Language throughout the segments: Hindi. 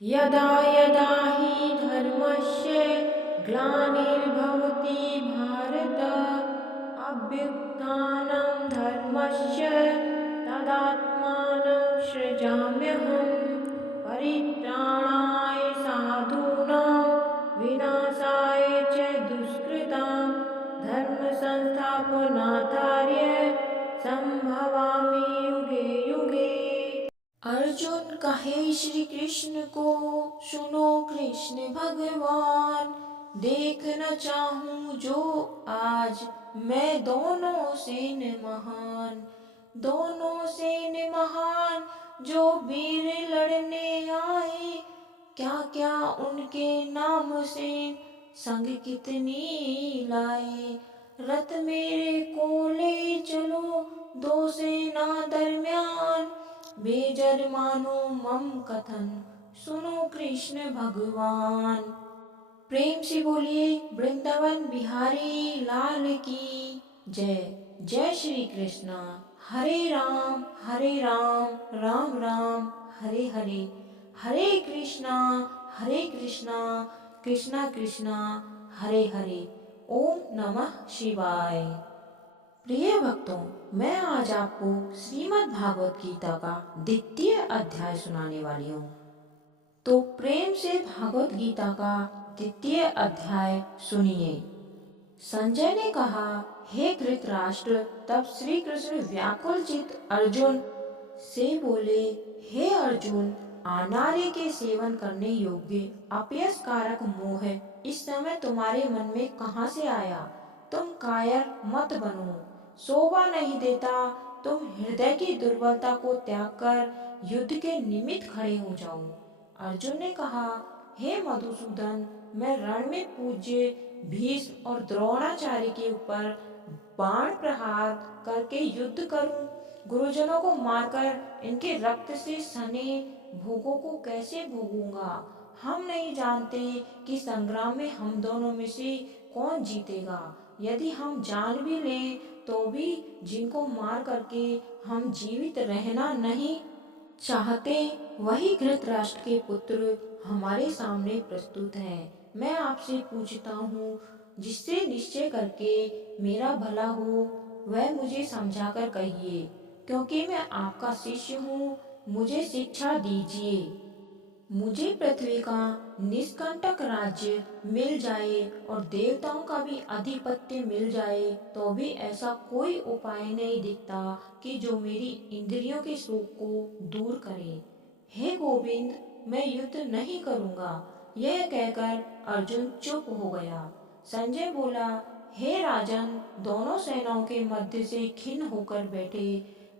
यदा यदा हि धर्मस्य ग्लानिर्भवति भारत अभ्युत्थानं धर्मस्य तदात्मानं सृजाम्यहम् परित्राणाय साधूनां विनाशाय च दुष्कृतां धर्मसंस्थापनार्थाय संभवामि युगे युगे। अर्जुन कहे श्री कृष्ण को, सुनो कृष्ण भगवान, देखना चाहूं जो आज मैं दोनों सेन महान। दोनों सेन महान जो वीर लड़ने आए, क्या क्या उनके नाम से संग कितनी लाए। रथ मेरे को ले चलो दो सेना दरमियान, बेजर मानो मम कथन सुनो कृष्ण भगवान। प्रेम से बोलिए वृंदावन बिहारी लाल की जय। जय श्री कृष्णा। हरे राम राम राम हरे हरे, हरे कृष्णा कृष्णा कृष्णा हरे हरे। ओम नमः शिवाय। प्रिय भक्तों, मैं आज आपको श्रीमद् भागवत गीता का द्वितीय अध्याय सुनाने वाली हूँ। तो प्रेम से भागवत गीता का द्वितीय अध्याय सुनिए। संजय ने कहा, हे धृतराष्ट्र। तब श्री कृष्ण व्याकुल चित्त अर्जुन से बोले, हे अर्जुन, अनार्य के सेवन करने योग्य अपयस कारक मोह इस समय तुम्हारे मन में कहाँ से आया? तुम कायर मत बनो, शोभा नहीं देता। तुम हृदय की दुर्बलता को त्याग कर युद्ध के निमित्त खड़े हो जाओ। अर्जुन ने कहा, हे मधुसूदन, मैं रण में पूज्य भीष्म और द्रोणाचार्य के ऊपर बाण प्रहार करके युद्ध करूं? गुरुजनों को मारकर इनके रक्त से सने भोगों को कैसे भोगूंगा? हम नहीं जानते कि संग्राम में हम दोनों में से कौन जीतेगा। यदि हम जान भी लें तो भी जिनको मार करके हम जीवित रहना नहीं चाहते, वही धृतराष्ट्र के पुत्र हमारे सामने प्रस्तुत हैं। मैं आपसे पूछता हूँ, जिससे निश्चय करके मेरा भला हो वह मुझे समझाकर कहिए, क्योंकि मैं आपका शिष्य हूँ। मुझे शिक्षा दीजिए। मुझे पृथ्वी का निष्कंटक राज्य मिल जाए और देवताओं का भी आधिपत्य मिल जाए तो भी ऐसा कोई उपाय नहीं दिखता कि जो मेरी इंद्रियों के शोक को दूर करे। हे गोविंद, मैं युद्ध नहीं करूँगा। यह कहकर अर्जुन चुप हो गया। संजय बोला, हे राजन, दोनों सेनाओं के मध्य से खिन्न होकर बैठे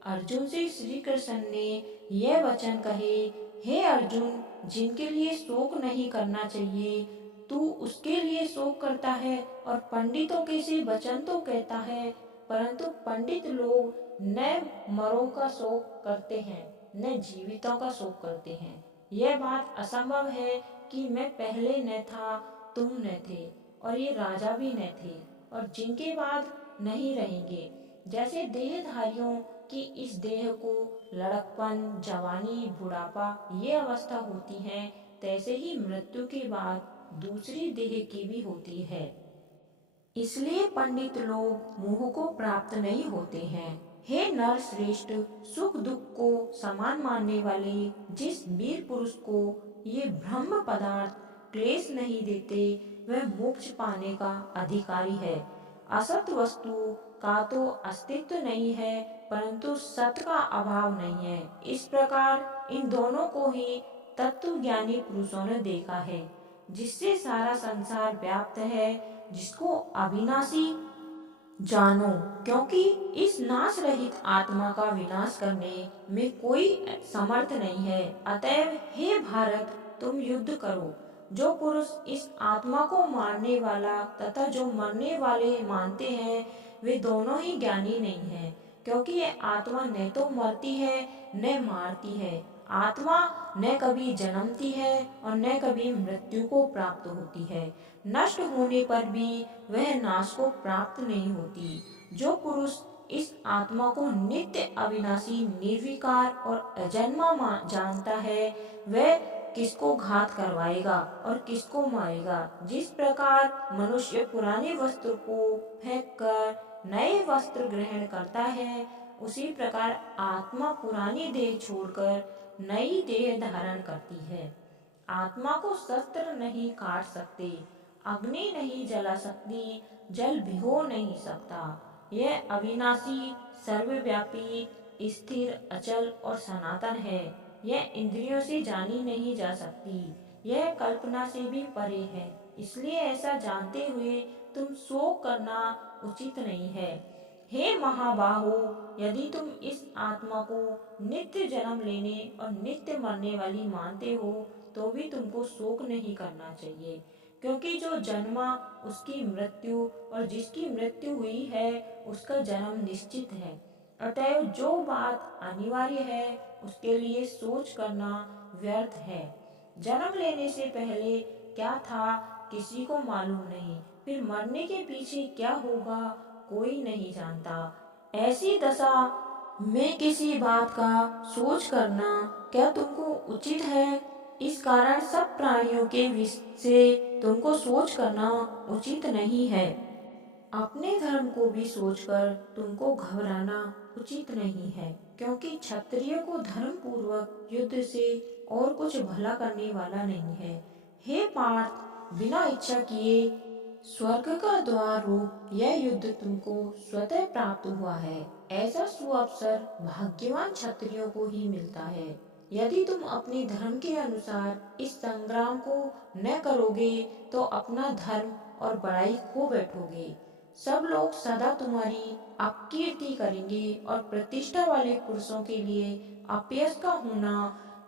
अर्जुन से श्री कृष्ण ने यह वचन कहे, हे अर्जुन, जिनके लिए शोक नहीं करना चाहिए तू उसके लिए शोक करता है, और पंडितों के से वचन तो कहता है, परंतु पंडित लोग न मरों का शोक करते हैं न जीवितों का शोक करते हैं। यह बात असंभव है कि मैं पहले न था, तुम न थे, और ये राजा भी न थे, और जिनके बाद नहीं रहेंगे। जैसे देहधारियों की इस देह को लड़कपन, जवानी, बुढ़ापा ये अवस्था होती है, तैसे ही मृत्यु के बाद दूसरी देह की भी होती है। इसलिए पंडित लोग मोह को प्राप्त नहीं होते हैं। हे नर श्रेष्ठ, सुख दुख को समान मानने वाले जिस वीर पुरुष को ये ब्रह्म पदार्थ क्लेश नहीं देते, वह मोक्ष पाने का अधिकारी है। असत वस्तु का तो अस्तित्व नहीं है, परंतु सत का अभाव नहीं है। इस प्रकार इन दोनों को ही तत्व ज्ञानी पुरुषों ने देखा है, जिससे सारा संसार व्याप्त है, जिसको अविनाशी जानो, क्योंकि इस नाश रहित आत्मा का विनाश करने में कोई समर्थ नहीं है। अतएव हे भारत, तुम युद्ध करो। जो पुरुष इस आत्मा को मारने वाला तथा जो मरने वाले मानते हैं, वे दोनों ही ज्ञानी नहीं हैं, क्योंकि यह आत्मा न तो मरती है न मारती है। आत्मा न कभी जन्मती है और न कभी मृत्यु को प्राप्त होती है। नष्ट होने पर भी वह नाश को प्राप्त नहीं होती। जो पुरुष इस आत्मा को नित्य, अविनाशी, निर्विकार और अजन्मा जानता है, वह किसको घात करवाएगा और किसको मारेगा। जिस प्रकार मनुष्य पुराने वस्त्र को फेंककर नए वस्त्र ग्रहण करता है, उसी प्रकार आत्मा पुरानी देह छोड़कर नई देह धारण करती है। आत्मा को शस्त्र नहीं काट सकते, अग्नि नहीं जला सकती, जल भिगो नहीं सकता। यह अविनाशी, सर्वव्यापी, स्थिर, अचल और सनातन है। यह इंद्रियों से जानी नहीं जा सकती, यह कल्पना से भी परे है। इसलिए ऐसा जानते हुए तुम शोक करना उचित नहीं है। हे महाबाहो, यदि तुम इस आत्मा को नित्य जन्म लेने और नित्य मरने वाली मानते हो, तो भी तुमको शोक नहीं करना चाहिए, क्योंकि जो जन्मा उसकी मृत्यु, और जिसकी मृत्यु हुई है उसका जन्म निश्चित है। अतएव जो बात अनिवार्य है उसके लिए सोच करना व्यर्थ है। जन्म लेने से पहले क्या था किसी को मालूम नहीं, फिर मरने के पीछे क्या होगा कोई नहीं जानता। ऐसी दशा में किसी बात का सोच करना क्या तुमको उचित है? इस कारण सब प्राणियों के विषय से तुमको सोच करना उचित नहीं है। अपने धर्म को भी सोचकर तुमको घबराना उचित नहीं है, क्योंकि क्षत्रिय को धर्म पूर्वक युद्ध से और कुछ भला करने वाला नहीं है। हे पार्थ, बिना इच्छा किए स्वर्ग का द्वार रूप यह युद्ध तुमको स्वतः प्राप्त हुआ है। ऐसा सुअवसर भाग्यवान क्षत्रियों को ही मिलता है। यदि तुम अपने धर्म के अनुसार इस संग्राम को न करोगे तो अपना धर्म और बड़ाई खो बैठोगे। सब लोग सदा तुम्हारी अपकीर्ति करेंगे और प्रतिष्ठा वाले पुरुषों के लिए अपयश का होना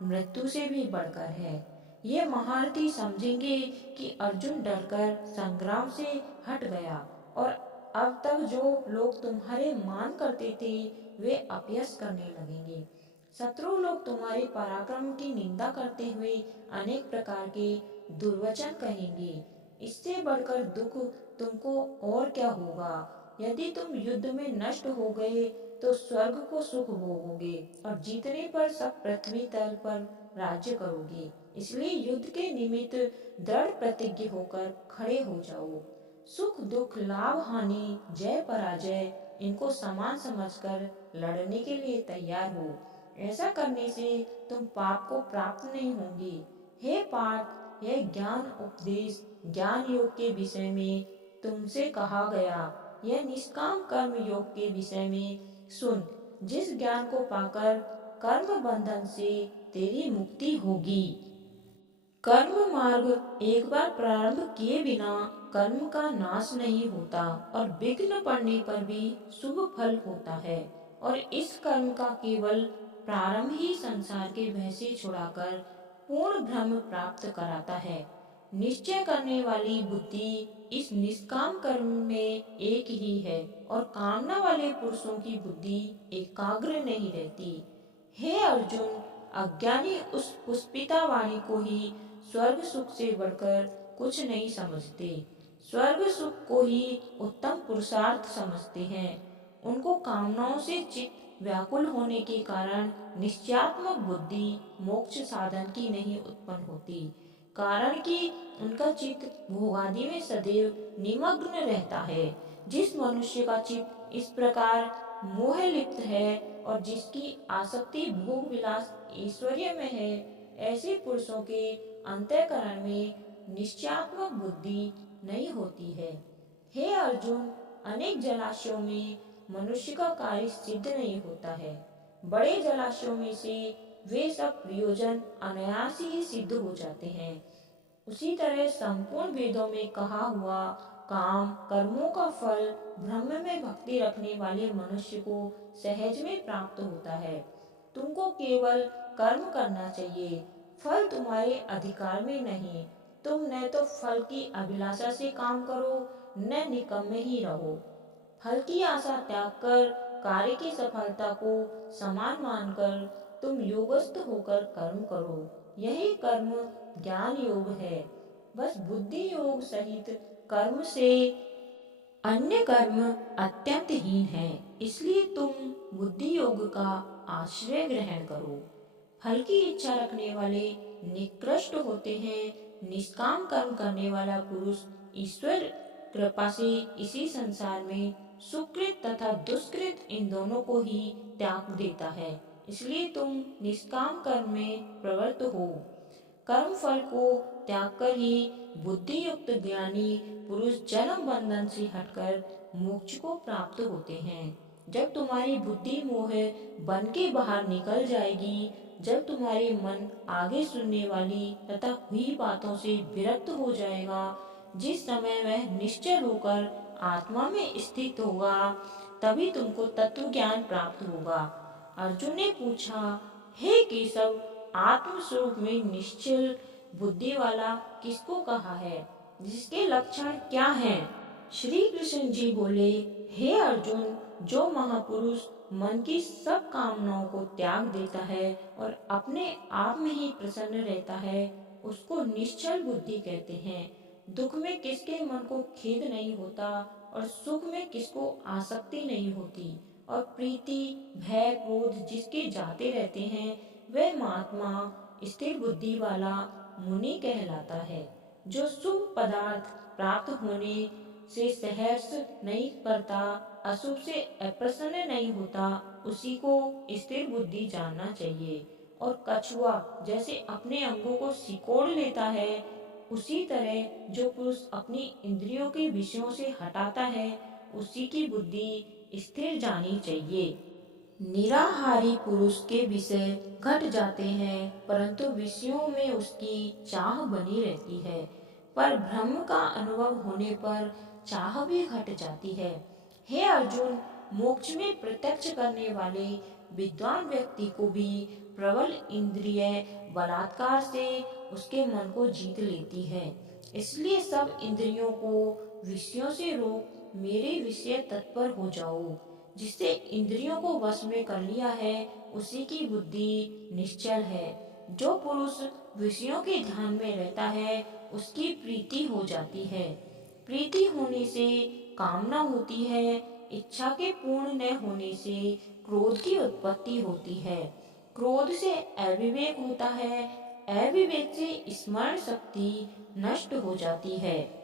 मृत्यु से भी बढ़कर है। ये महारथी समझेंगे कि अर्जुन डरकर संग्राम से हट गया, और अब तक जो लोग तुम्हारे मान करते थे वे अपयश करने लगेंगे। शत्रु लोग तुम्हारे पराक्रम की निंदा करते हुए अनेक प्रकार के दुर्वचन कहेंगे। इससे बढ़कर दुख तुमको और क्या होगा। यदि तुम युद्ध में नष्ट हो गए तो स्वर्ग को सुख भोगोगे, और जीतने पर सब पृथ्वी तल पर राज्य करोगे। इसलिए युद्ध के निमित्त दृढ़ प्रतिज्ञ होकर खड़े हो जाओ। सुख दुख, लाभ हानि, जय पराजय, इनको समान समझकर लड़ने के लिए तैयार हो। ऐसा करने से तुम पाप को प्राप्त नहीं होंगे। हे पार्थ, यह ज्ञान उपदेश ज्ञान योग के विषय में तुमसे कहा गया। यह निष्काम कर्म योग के विषय में सुन, जिस ज्ञान को पाकर कर्म बंधन से तेरी मुक्ति होगी। कर्म मार्ग एक बार प्रारंभ किए बिना कर्म का नाश नहीं होता, और विघ्न पड़ने पर भी शुभ फल होता है। और इस कर्म का केवल प्रारंभ ही संसार के भय से छुड़ाकर पूर्ण ब्रह्म प्राप्त कराता है। निश्चय करने वाली बुद्धि इस निष्काम कर्म में एक ही है, और कामना वाले पुरुषों की बुद्धि एकाग्र नहीं रहती। हे अर्जुन, अज्ञानी उस पुष्पिता वाणी को ही स्वर्ग सुख से बढ़कर कुछ नहीं समझते। स्वर्ग सुख को ही उत्तम पुरुषार्थ समझते हैं। उनको कामनाओं से चित्त व्याकुल होने के कारण निश्चयात्मक बुद्धि मोक्ष साधन की नहीं उत्पन्न होती, कारण कि उनका चित्त भोगादि में सदैव निमग्न रहता है। जिस मनुष्य का चित्त इस प्रकार मोह लिप्त है और जिसकी आसक्ति भोग विलास ऐश्वर्य में है, ऐसे पुरुषों के अंतःकरण में निश्चयात्मक बुद्धि नहीं होती है। हे अर्जुन, अनेक जलाशयों में मनुष्य का कार्य सिद्ध नहीं होता है। बड़े जलाशयों में से वे सब प्रयोजन अनायास ही सिद्ध हो जाते हैं। उसी तरह संपूर्ण वेदों में कहा हुआ काम कर्मों का फल ब्रह्म में भक्ति रखने वाले मनुष्य को सहज में प्राप्त होता है। तुमको केवल कर्म करना चाहिए, फल तुम्हारे अधिकार में नहीं। तुम न तो फल की अभिलाषा से काम करो, न निकम्मे ही रहो। फल की आशा त्याग कर कार्य की सफलता को समान मानकर तुम योगस्थ होकर कर्म करो। यही कर्म ज्ञान योग है। बस बुद्धि योग सहित कर्म से अन्य कर्म अत्यंत हीन है। इसलिए तुम बुद्धि योग का आश्रय ग्रहण करो। फल की इच्छा रखने वाले निकृष्ट होते हैं। निष्काम कर्म करने वाला पुरुष ईश्वर कृपा से इसी संसार में सुकृत तथा दुष्कृत इन दोनों को ही त्याग देता है। इसलिए तुम निष्काम कर्म में प्रवृत्त हो। कर्म फल को त्याग कर ही बुद्धि युक्त ज्ञानी पुरुष जन्म बंधन से हटकर मोक्ष को प्राप्त होते हैं। जब तुम्हारी बुद्धि मोह बन के बाहर निकल जाएगी, जब तुम्हारे मन आगे सुनने वाली तथा हुई बातों से विरक्त हो जाएगा, जिस समय वह निश्चल होकर आत्मा में स्थित होगा, तभी तुमको तत्व ज्ञान प्राप्त होगा। अर्जुन ने पूछा, हे केशव, आत्म स्वरूप में निश्चल बुद्धि वाला किसको कहा है, जिसके लक्षण क्या हैं? श्री कृष्ण जी बोले, हे अर्जुन, जो महापुरुष मन की सब कामनाओं को त्याग देता है और अपने आप में ही प्रसन्न रहता है, उसको निश्चल बुद्धि कहते हैं। दुख में किसके मन को खेद नहीं होता और सुख में किसको आसक्ति नहीं होती, और प्रीति भय क्रोध जिसके जाते रहते हैं, वह महात्मा स्थिर बुद्धि वाला मुनि कहलाता है। जो शुभ पदार्थ प्राप्त होने से सहर्ष नहीं करता, अशुभ से अप्रसन्न नहीं होता, उसी को स्थिर बुद्धि जानना चाहिए। और कछुआ जैसे अपने अंगों को सिकोड़ लेता है, उसी तरह जो पुरुष अपनी इंद्रियों के विषयों से हटाता है, उसी की बुद्धि स्थिर जानी चाहिए। निराहारी पुरुष के विषय घट जाते हैं, परंतु विषयों में उसकी चाह बनी रहती है। पर ब्रह्म का अनुभव होने पर चाह भी घट जाती है। हे अर्जुन, मोक्ष में प्रत्यक्ष करने वाले विद्वान व्यक्ति को भी प्रबल इंद्रिय बलात्कार से उसके मन को जीत लेती है। इसलिए सब इंद्रियों को विषयों से रोक मेरे विषय तत्पर हो जाओ। जिससे इंद्रियों को वश में कर लिया है, उसी की बुद्धि निश्चल है। जो पुरुष विषयों के ध्यान में रहता है, उसकी प्रीति हो जाती है। प्रीति होने से कामना होती है। इच्छा के पूर्ण न होने से क्रोध की उत्पत्ति होती है। क्रोध से अविवेक होता है। अविवेक से स्मरण शक्ति नष्ट हो जाती है।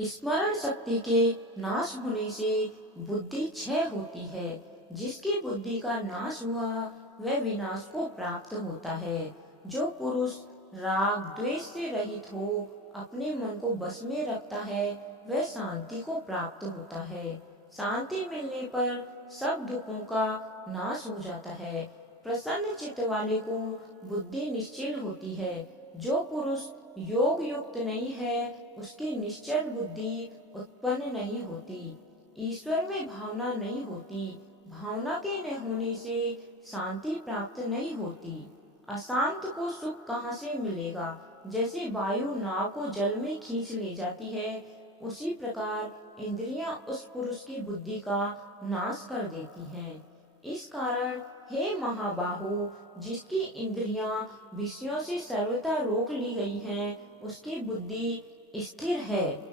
स्मरण शक्ति के नाश होने से बुद्धि क्षय होती है। जिसकी बुद्धि का नाश हुआ, वह विनाश को प्राप्त होता है। जो पुरुष राग द्वेष से रहित हो अपने मन को बस में रखता है, वह शांति को प्राप्त होता है। शांति मिलने पर सब दुखों का नाश हो जाता है। प्रसन्न चित्त वाले को बुद्धि निश्चल होती है। जो पुरुष योग युक्त नहीं है, उसकी निश्चल बुद्धि उत्पन्न नहीं होती। ईश्वर में भावना नहीं होती। भावना के न होने से शांति प्राप्त नहीं होती। अशांत को सुख कहाँ से मिलेगा? जैसे वायु नाव को जल में खींच ले जाती है, उसी प्रकार इंद्रियां उस पुरुष की बुद्धि का नाश कर देती हैं। इस कारण हे महाबाहो, जिसकी इंद्रियां विषयों से सर्वथा रोक ली गई हैं, उसकी बुद्धि स्थिर है।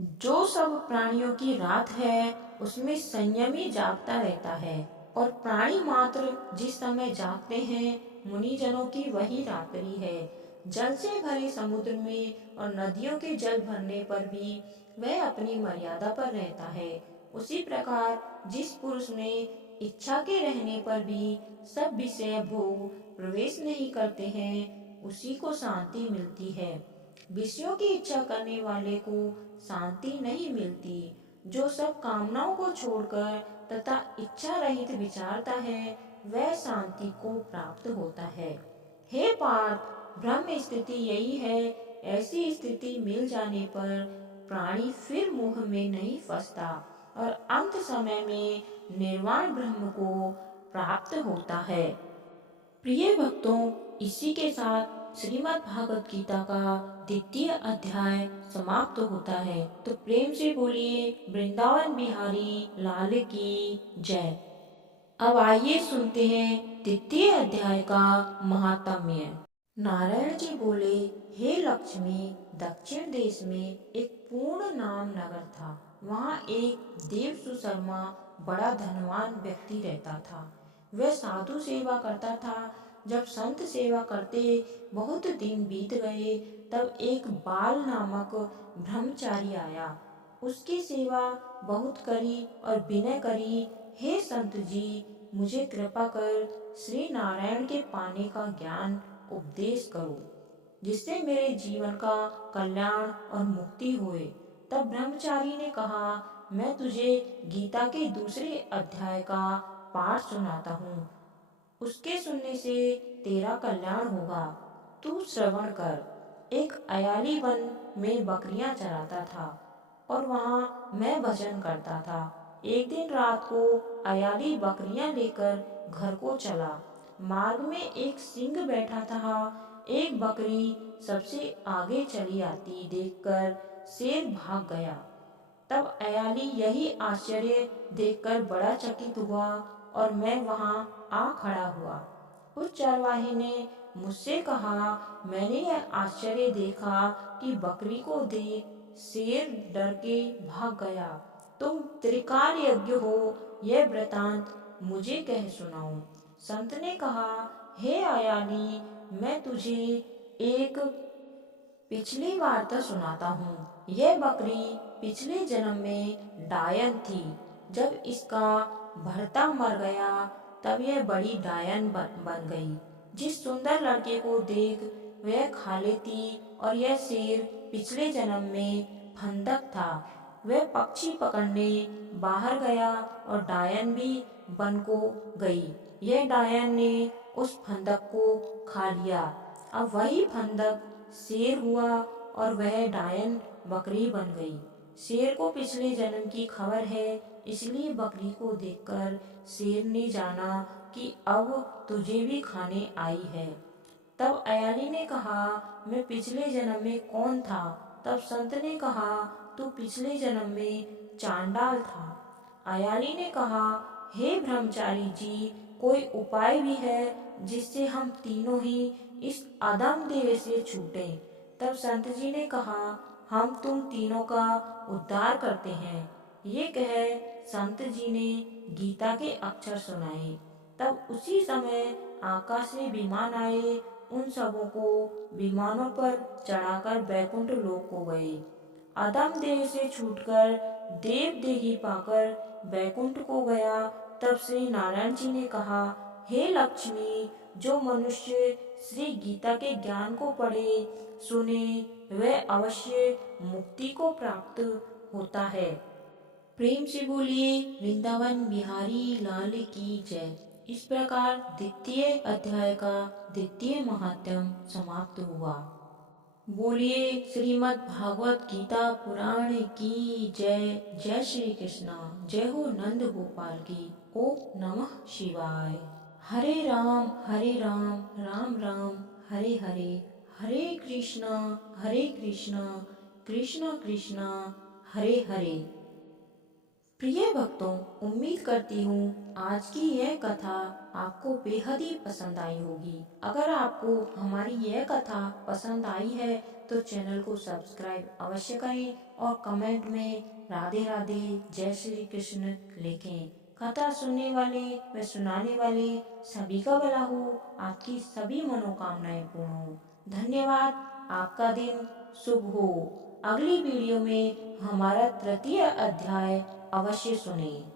जो सब प्राणियों की रात है, उसमें संयमी जागता रहता है, और प्राणी मात्र जिस समय जागते हैं, मुनिजनों की वही रात्रि है। जल से भरे समुद्र में और नदियों के जल भरने पर भी वह अपनी मर्यादा पर रहता है। उसी प्रकार जिस पुरुष में इच्छा के रहने पर भी सब विषय भोग प्रवेश नहीं करते हैं, उसी को शांति मिलती है। विषयों की इच्छा करने वाले को शांति नहीं मिलती। जो सब कामनाओं को छोड़कर तथा इच्छा रहित विचारता है, वह शांति को प्राप्त होता है। हे पार्थ, ब्रह्म स्थिति यही है। ऐसी स्थिति मिल जाने पर प्राणी फिर मोह में नहीं फंसता और अंत समय में निर्वाण ब्रह्म को प्राप्त होता है। प्रिय भक्तों, इसी के साथ श्रीमद् भागवत गीता का द्वितीय अध्याय समाप्त होता है। तो प्रेम से बोलिए वृंदावन बिहारी लाल की जय। अब आइए सुनते हैं द्वितीय अध्याय का महात्म्य। नारायण जी बोले, हे लक्ष्मी, दक्षिण देश में एक पूर्ण नाम नगर था। वहाँ एक देवसु शर्मा बड़ा धनवान व्यक्ति रहता था। वह साधु सेवा करता था जब संत सेवा करते बहुत दिन बीत गए, तब एक बाल नामक ब्रह्मचारी आया। उसकी सेवा बहुत करी और विनय करी, हे संत जी, मुझे कृपा कर श्री नारायण के पाने का ज्ञान उपदेश करो, जिससे मेरे जीवन का कल्याण और मुक्ति होए। तब ब्रह्मचारी ने कहा, मैं तुझे गीता के दूसरे अध्याय का पाठ सुनाता हूँ, उसके सुनने से तेरा कल्याण होगा, तू श्रवण कर। एक अयाली वन में बकरियां चराता था और वहाँ मैं भजन करता था। एक दिन रात को अयाली बकरियां लेकर घर को चला। मार्ग में एक सिंह बैठा था। एक बकरी सबसे आगे चली आती देखकर शेर भाग गया। तब अयाली यही आश्चर्य देखकर बड़ा चकित हुआ और मैं वहाँ आ खड़ा हुआ। उस चरवाहे ने मुझसे कहा, मैंने यह आश्चर्य देखा कि बकरी को देख शेर डर के भाग गया। तुम त्रिकाल यज्ञ हो, यह वृतांत मुझे कह सुनाओ। संत ने कहा, हे अयाली, मैं तुझे एक पिछली वार्ता सुनाता हूँ। यह बकरी पिछले जन्म में डायन थी। जब इसका भर्ता मर गया, तब यह बड़ी डायन बन गई। जिस सुंदर लड़के को देख वह खा लेती। और यह शेर पिछले जन्म में फंदक था। वह पक्षी पकड़ने बाहर गया और डायन भी बन को गई। यह डायन ने उस फंदक को खा लिया। अब वही फंदक शेर हुआ और वह डायन बकरी बन गई। शेर को पिछले जन्म की खबर है, इसलिए बकरी को देखकर शेर ने जाना कि अब तुझे भी खाने आई है। तब अयाली ने कहा, मैं पिछले जन्म में कौन था? तब संत ने कहा, तू पिछले जन्म में चांडाल था। अयाली ने कहा, हे ब्रह्मचारी जी, कोई उपाय भी है जिससे हम तीनों ही इस अधम देह से छूटें? तब संत जी ने कहा, हम तुम तीनों का उद्धार करते हैं। ये कह संत जी ने गीता के अक्षर सुनाए। तब उसी समय आकाश से विमान आए। उन सबों को विमानों पर चढ़ाकर बैकुंठ लोक को गए। अधम देह से छूटकर देव देही पाकर बैकुंठ को गया। तब श्री नारायण जी ने कहा, हे लक्ष्मी, जो मनुष्य श्री गीता के ज्ञान को पढ़े सुने, वह अवश्य मुक्ति को प्राप्त होता है। प्रेम से बोलिए वृंदावन बिहारी लाल की जय। इस प्रकार द्वितीय अध्याय का द्वितीय महात्म्य समाप्त हुआ। बोलिए श्रीमद् भागवत गीता पुराण की जय। जय श्री कृष्णा। जय हो नंद गोपाल की। ओम नमः शिवाय। हरे राम राम राम हरे हरे, हरे कृष्णा कृष्ण कृष्ण हरे हरे। प्रिय भक्तों, उम्मीद करती हूँ आज की यह कथा आपको बेहद ही पसंद आई होगी। अगर आपको हमारी यह कथा पसंद आई है तो चैनल को सब्सक्राइब अवश्य करें और कमेंट में राधे राधे जय श्री कृष्ण लिखें। कथा सुनने वाले व सुनाने वाले सभी का भला हो, आपकी सभी मनोकामनाएं पूर्ण हो। धन्यवाद। आपका दिन शुभ हो। अगली वीडियो में हमारा तृतीय अध्याय अवश्य सुनें।